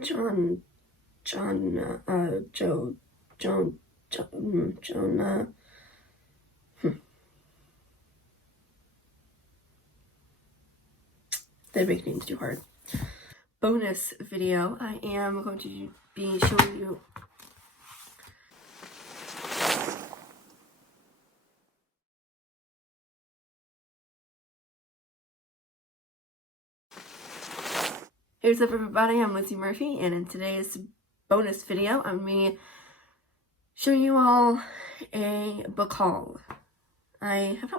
John, Jonah. They make names too hard. Bonus video, I am going to be showing you Here's up everybody, I'm Lizzie Murphy, and in today's bonus video, I'm going to be showing you all a book haul. I have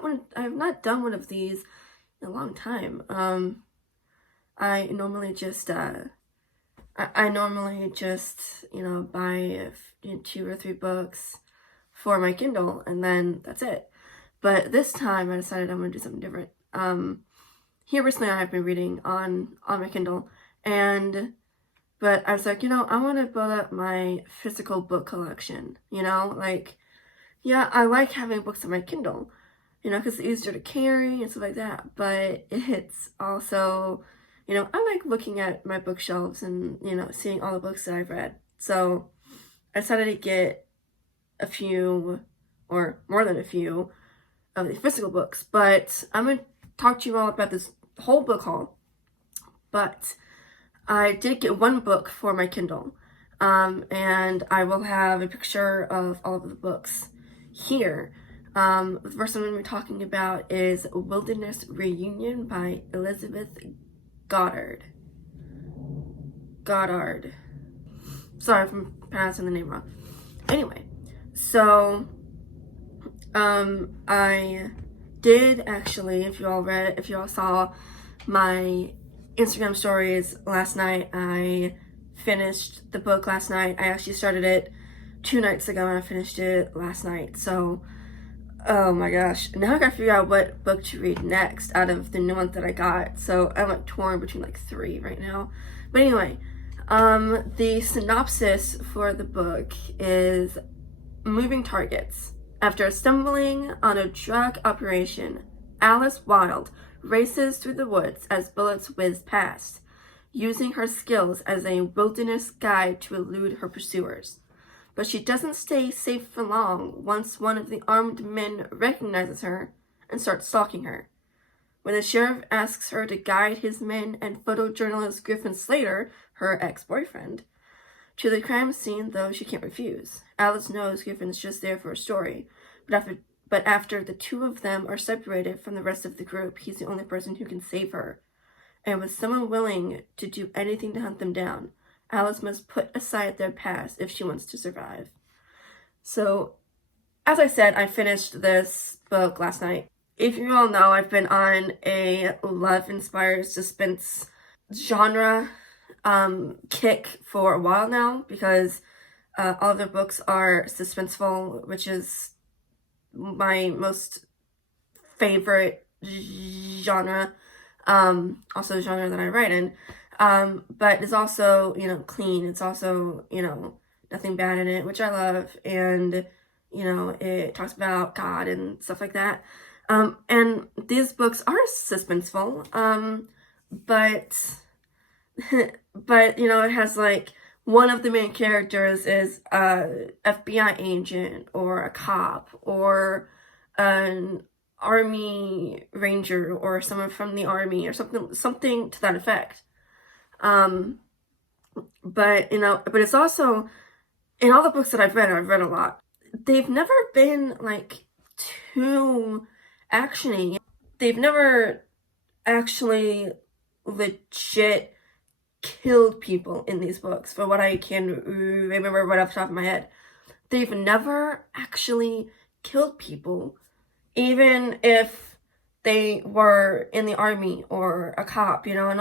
not done one of these in a long time. I normally just, buy 2 or 3 books for my Kindle, and then that's it. But this time, I decided I'm going to do something different. Here recently, I have been reading on my Kindle, but I was like, I want to build up my physical book collection, I like having books on my Kindle, because it's easier to carry and stuff like that, but it's also, I like looking at my bookshelves and, seeing all the books that I've read. So I decided to get a few, or more than a few, of the physical books, but I'm going to talk to you all about this whole book haul. But I did get one book for my Kindle, and I will have a picture of all of the books here. The first one I'm going to be talking about is Wilderness Reunion by Elizabeth Goddard. Sorry if I'm pronouncing the name wrong. Anyway, so I did actually, if you all saw my Instagram stories last night, I finished the book last night. I actually started it 2 nights ago and I finished it last night. So, oh my gosh. Now I gotta figure out what book to read next out of the new ones that I got. So I'm like torn between like 3 right now. But anyway, the synopsis for the book is moving targets. After stumbling on a drug operation, Alice Wilde races through the woods as bullets whiz past, using her skills as a wilderness guide to elude her pursuers. But she doesn't stay safe for long once one of the armed men recognizes her and starts stalking her. When the sheriff asks her to guide his men and photojournalist Griffin Slater, her ex-boyfriend, to the crime scene, though, she can't refuse. Alice knows Griffin's just there for a story, but after the 2 of them are separated from the rest of the group, he's the only person who can save her. And with someone willing to do anything to hunt them down, Alice must put aside their past if she wants to survive. So, as I said, I finished this book last night. If you all know, I've been on a love-inspired suspense genre kick for a while now, because all of their books are suspenseful, which is my most favorite genre, also the genre that I write in, but it's also, clean. It's also, nothing bad in it, which I love, and, it talks about God and stuff like that, and these books are suspenseful, but it has like, one of the main characters is a FBI agent or a cop or an army ranger or someone from the army or something to that effect. But it's also, in all the books that I've read a lot, they've never been like too actiony. They've never actually legit killed people in these books, for what I can remember right off the top of my head. They've never actually killed people, even if they were in the army or a cop, and I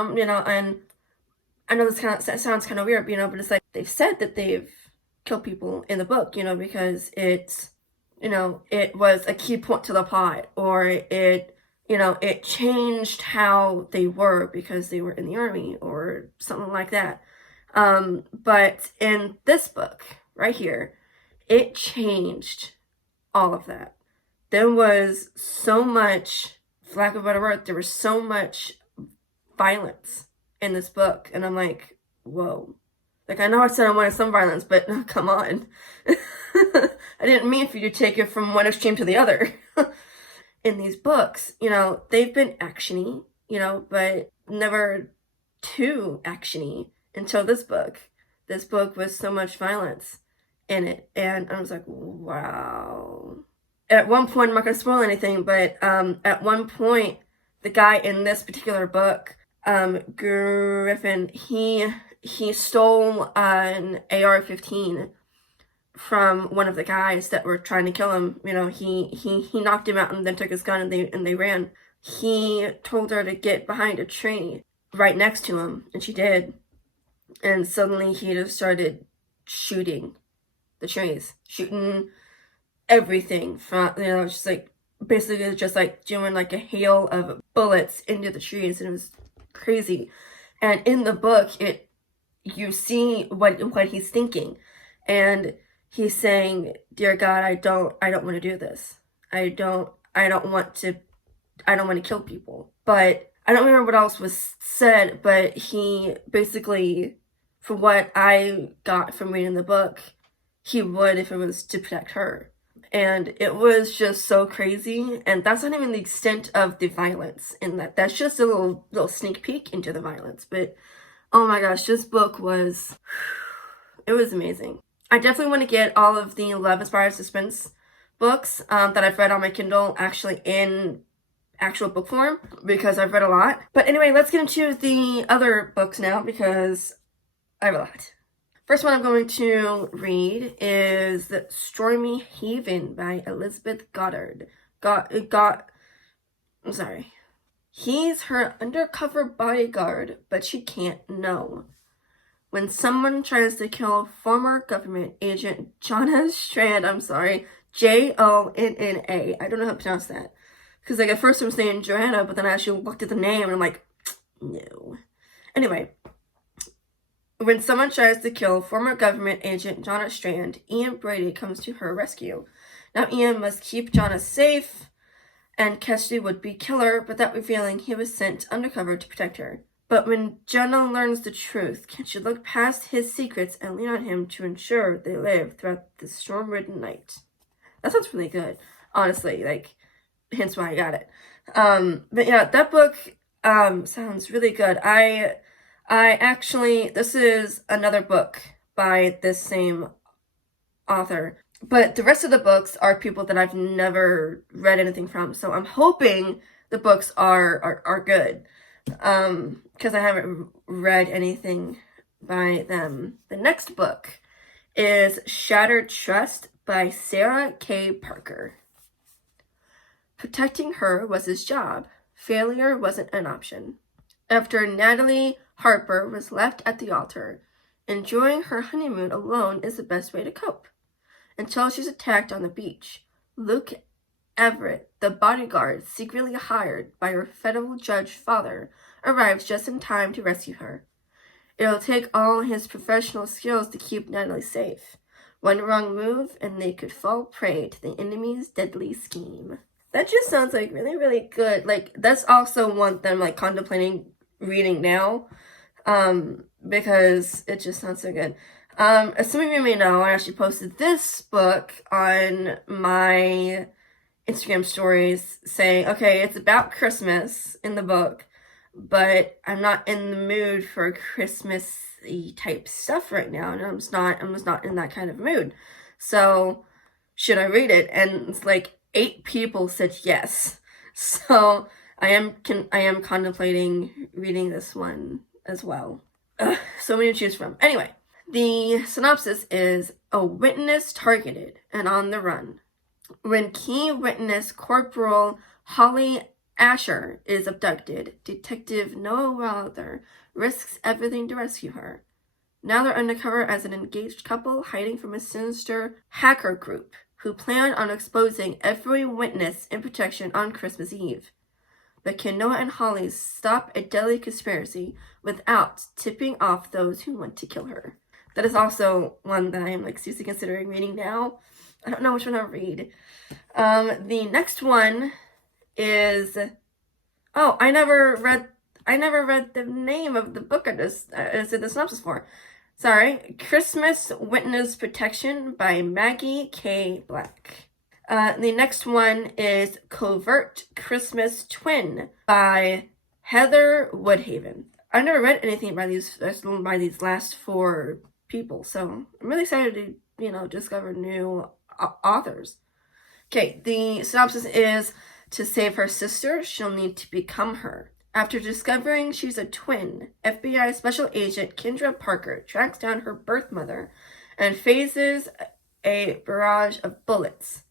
know this sounds kind of weird, but it's like, they've said that they've killed people in the book, because it was a key point to the plot, or it changed how they were because they were in the army or something like that. But in this book right here, it changed all of that. There was so much, for lack of a better word, there was so much violence in this book. And I'm like, whoa. Like, I know I said I wanted some violence, but come on. I didn't mean for you to take it from one extreme to the other. In these books, you know, they've been actiony, you know, but never too actiony until this book. This book was so much violence in it, and I was like, wow. At one point, I'm not going to spoil anything, but at one point, the guy in this particular book, Griffin, he stole an AR-15 from one of the guys that were trying to kill him. You know, he knocked him out and then took his gun and they ran. He told her to get behind a tree right next to him, and she did. And suddenly he just started shooting the trees, shooting everything from, you know, just like basically just like doing like a hail of bullets into the trees, and it was crazy. And in the book, you see what he's thinking, and he's saying, "Dear God, I don't want to do this. I don't want to kill people." But I don't remember what else was said, but he basically, from what I got from reading the book, he would if it was to protect her. And it was just so crazy, and that's not even the extent of the violence in that. That's just a little sneak peek into the violence. But oh my gosh, this book was, it was amazing. I definitely want to get all of the Love Inspired Suspense books that I've read on my Kindle actually in actual book form, because I've read a lot. But anyway, let's get into the other books now, because I have a lot. First one I'm going to read is Stormy Haven by Elizabeth Goddard. I'm sorry. He's her undercover bodyguard, but she can't know. When someone tries to kill former government agent Jonna Strand, Jonna, I don't know how to pronounce that. Because like at first I was saying Joanna, but then I actually looked at the name and I'm like, no. Anyway, when someone tries to kill former government agent Jonna Strand, Ian Brady comes to her rescue. Now Ian must keep Jonna safe and catch the would-be killer without revealing he was sent undercover to protect her. But when Jonna learns the truth, can she look past his secrets and lean on him to ensure they live throughout the storm-ridden night? That sounds really good, honestly, like, hence why I got it. But yeah, that book sounds really good. I actually, this is another book by this same author, but the rest of the books are people that I've never read anything from, so I'm hoping the books are good, because I haven't read anything by them. The next book is Shattered Trust by Sarah K. Parker. Protecting her was his job. Failure wasn't an option. After Natalie Harper was left at the altar, enjoying her honeymoon alone is the best way to cope. Until she's attacked on the beach. Luke Everett, the bodyguard secretly hired by her federal judge father, arrives just in time to rescue her. It'll take all his professional skills to keep Natalie safe. One wrong move and they could fall prey to the enemy's deadly scheme. That just sounds like really, really good. Like, that's also one that I'm like contemplating reading now, because it just sounds so good. As some of you may know, I actually posted this book on my Instagram stories saying, okay, it's about Christmas in the book, but I'm not in the mood for Christmassy type stuff right now, and I'm just not in that kind of mood. So, should I read it? And it's like 8 people said yes. So, I am contemplating reading this one as well. So many to choose from. Anyway, the synopsis is: a witness targeted and on the run. When key witness Corporal Holly Asher is abducted, Detective Noah Wilder risks everything to rescue her. Now they're undercover as an engaged couple hiding from a sinister hacker group who plan on exposing every witness in protection on Christmas Eve. But can Noah and Holly stop a deadly conspiracy without tipping off those who want to kill her? That is also one that I am like seriously considering reading now. I don't know which one I'll read. The next one is, I never read the name of the book I said the synopsis for. Christmas Witness Protection by Maggie K. Black. The next one is Covert Christmas Twin by Heather Woodhaven. I've never read anything by these last 4 people, so I'm really excited to, discover new authors. Okay, the synopsis is, to save her sister, she'll need to become her. After discovering she's a twin, FBI Special Agent Kendra Parker tracks down her birth mother and faces a barrage of bullets.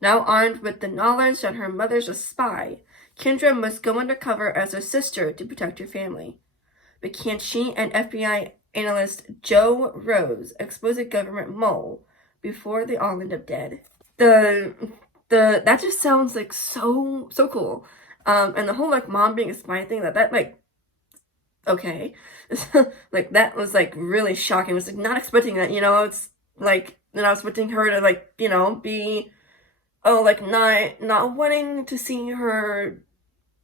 Now armed with the knowledge that her mother's a spy, Kendra must go undercover as her sister to protect her family. But can she and FBI analyst Joe Rose expose a government mole before they all end up dead? That just sounds like so cool. And the whole mom being a spy thing, that okay. That was really shocking. I was not expecting that, it's then I was expecting her to be not wanting to see her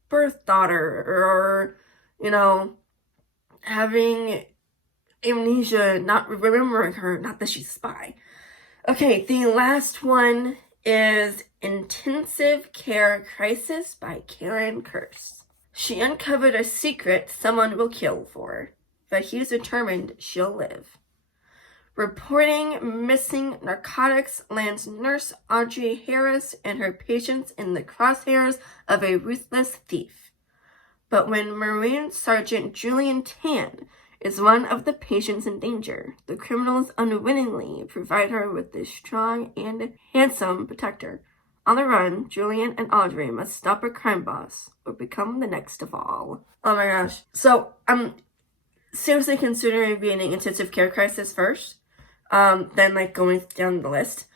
birth daughter, or having amnesia, not remembering her, not that she's a spy. Okay, the last one is Intensive Care Crisis by Karen Kurse. She uncovered a secret someone will kill for, but he's determined she'll live. Reporting missing narcotics lands nurse Audrey Harris and her patients in the crosshairs of a ruthless thief. But when Marine Sergeant Julian Tan is one of the patients in danger, the criminals unwittingly provide her with this strong and handsome protector. On the run, Julian and Audrey must stop a crime boss or become the next of all. Oh my gosh. So I'm seriously considering reading Intensive Care Crisis first, then going down the list.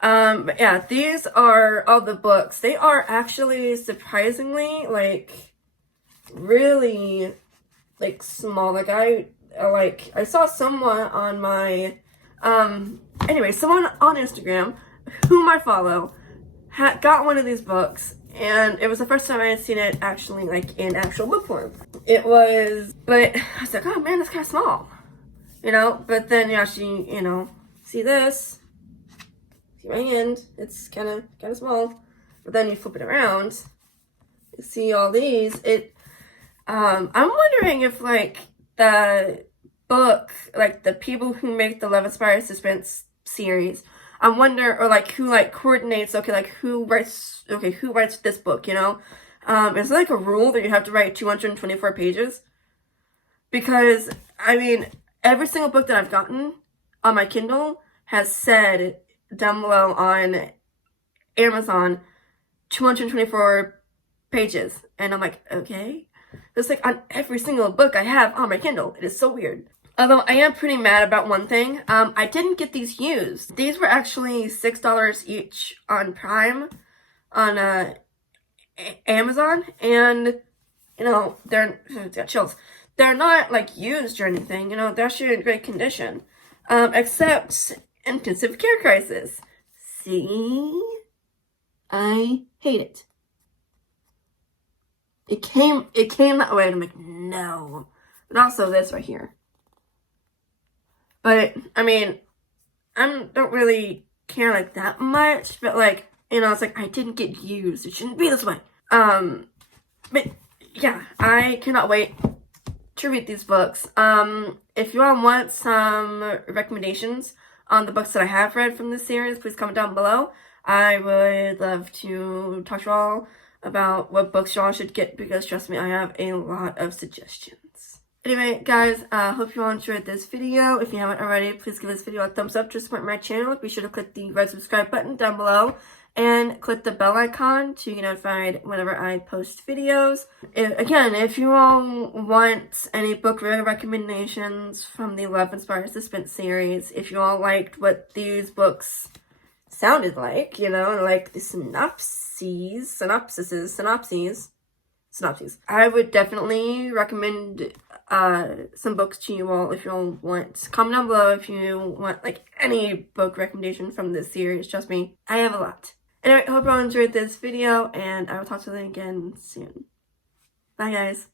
But yeah, these are all the books. They are actually surprisingly really small. I saw someone on my someone on Instagram whom I follow got one of these books, and it was the first time I had seen it actually in actual book form. But I was like, oh man, it's kind of small, but then you actually see this, see my hand, it's kind of small, but then you flip it around, you see all these. I'm wondering if the book, the people who make the Love Inspired Suspense series, I wonder, or who coordinates, who writes this book, is there a rule that you have to write 224 pages? Because every single book that I've gotten on my Kindle has said down below on Amazon 224 pages, and I'm okay. It's on every single book I have on my Kindle. It is so weird. Although I am pretty mad about one thing. I didn't get these used. These were actually $6 each on Prime, on Amazon, and they're got chills. They're not used or anything. They're actually in great condition, except Intensive Care Crisis. See, I hate it. It came that way, and I'm no. But also this right here. But, I don't really care, that much. But, it's I didn't get used. It shouldn't be this way. But, yeah, I cannot wait to read these books. If you all want some recommendations on the books that I have read from this series, please comment down below. I would love to talk to you all about what books y'all should get, because trust me, I have a lot of suggestions. Anyway, guys, hope you all enjoyed this video. If you haven't already, please give this video a thumbs up to support my channel. Be sure to click the red subscribe button down below and click the bell icon to get notified whenever I post videos. If you all want any book recommendations from the Love Inspired Suspense series, if you all liked what these books sounded like, the synopses, I would definitely recommend some books to you all if you all want. Comment down below if you want any book recommendation from this series. Trust me, I have a lot. Anyway, I hope you all enjoyed this video, and I will talk to you again soon. Bye guys.